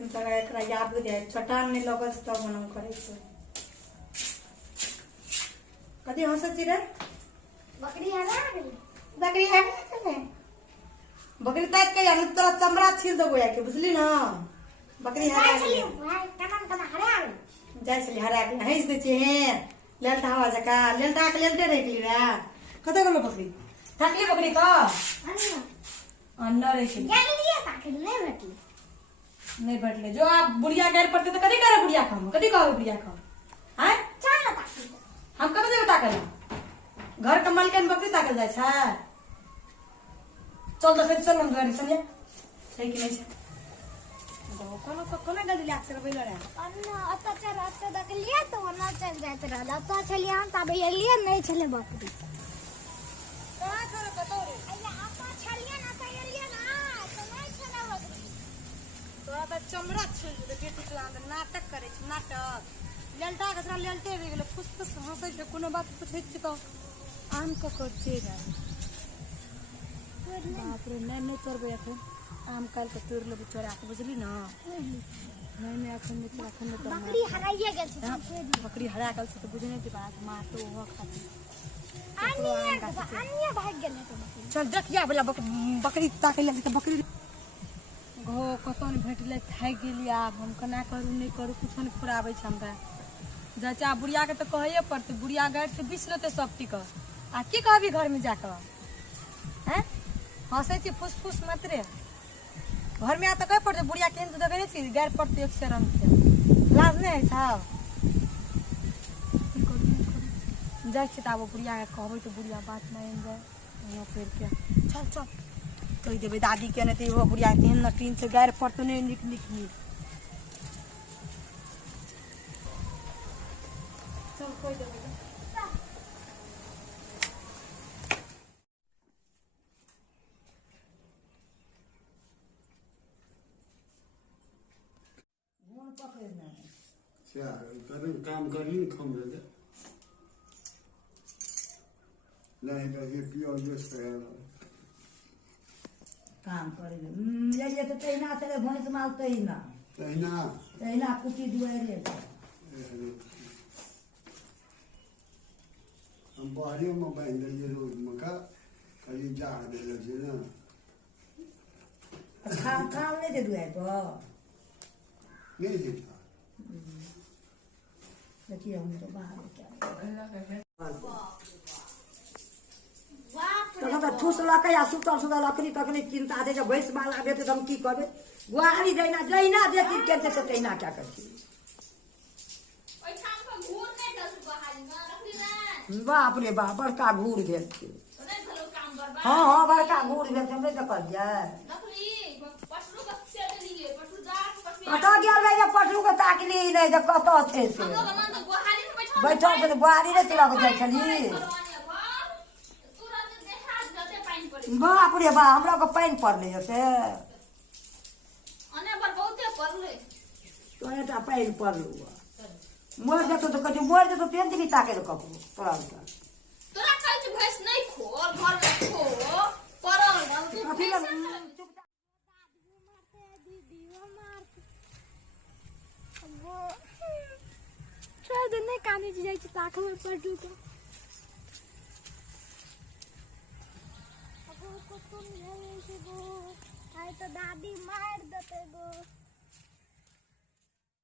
अखन तक एकरा याद हो जाए चट्टान नहीं लगत तब हम करे छै कथी हंसत छी रे बकरी है ना बकरी है ने बकरी ताक के हम तोरा चमड़ा छील देबो या के बुझली ना बकरी है कमन हरा जाय छली हरा के हंस दे छी हे लेलटा हवा जका लेलटा के लेलटे रह गेली रे कते गेलो बकरी थाकली बकरी का अंडा रे छी गेलिए ताके नहीं बैठले जो आप बुढ़िया गैर पड़ते तो कदी करे बुढ़िया खाम कदी कहो बुढ़िया खाम हैं चल ना ताके हम कब देबे ताकला घर के मालिक बकरी ताकल जाय छै चल तो फिर चल हम गाड़ी चलिए छै कि नहीं छै कोनो गलती लाग से बैलो रे अन्ना अत्ता चल अत्ता तक लिए तो ना चल जात रहल अत्ता चलिए हम तब लिए नहीं चले बकरी कहां करे बताओ रे अल्लाह अत्ता चलिए ना तो लिए ना तो नहीं चले बकरी तोरा त चमड़ा छील दे बेटी के अंदर नाटक करे छै नाटक लेलटा के सारा लेलटे रह गेलो फुसफुस हंसै छै कोनो बात पूछै छी तो आम के करते जाय बाप रे नहीं तोड़बे एखन आम काल के तोड़ लेबे चोरा के बुझली ना नहीं एखन नहीं बकरी हराइए गेल छै बकरी हरा गेल छै तो बुझने के बात मार तो हो खाती अन्य भाग गेल है तो चल देखिया वाला बकरी ताके ले के बकरी घो कतन भेटले खाइ गेली आब हम केना करू नहीं करू कुछ नहीं फुराबै छै हमरा चाचा बुढ़िया के तो कहैए पड़ते बुढ़िया गाड़ से बिछ लेते सब टिक आ की कहबी घर में जाकर हैं हंसै छी फुस फुस मत रे घर में आ तो कह पड़ते बुढ़िया केहन तो देखे नहीं छी गाड़ पड़ते एक से रंग के लाज नहीं है साहब जाय छी तब बुढ़िया के कहबै तो बुढ़िया बात मान जाए फिर के चल चल कह देवे दादी के नहीं तो बुढ़िया केहन न टीन से गाड़ पड़ते नहीं निक निक चल कोई देवे काम करी खम दे नहीं तो ये पियो जस पे काम करे ये तो तैना चले भैंस माल तैना कुटी दुआरे हम बाहरियों में बांध दिए रोज मका खाली जा दे लगे ना खाम नहीं दे दुआरे पर नहीं देता देखिए हम तो बाहर क्या तो ठूस लकै आ सुतल लकड़ी तक नहीं चिंता दे जब भैंस माल आबे तो हम की करबे गुआरी जैना जैना देखी के से तैना क्या करती ओइ ठाम पर घूर नहीं दस बहाली में रखली ना बाप रे बाप बड़का घूर भेल छै नहीं चलो काम बर्बाद हाँ बड़का घूर भेल छै हमरे देखल जाय रखली पटरू के से लिए पटरू जाट पटरू कतऽ गेल रहे पटरू के ताकली नहीं जे कतऽ छै से हम लोग मन तो गुहाली में बैठल से गुआरी नहीं लग जाय छली बाप रे बा हमरा को पानी पड़ले से अने पर बहुते पड़ले तो एटा पानी पड़लो मोर जतो तो कजो मोर जतो तेन भी ताके रे ककरो तोरा तोरा कहै छ भैंस नहीं खो घर में खो परल तू कथी ला शायद नहीं काने जाय छ ताक में पड़ू तो तो दादी मार देते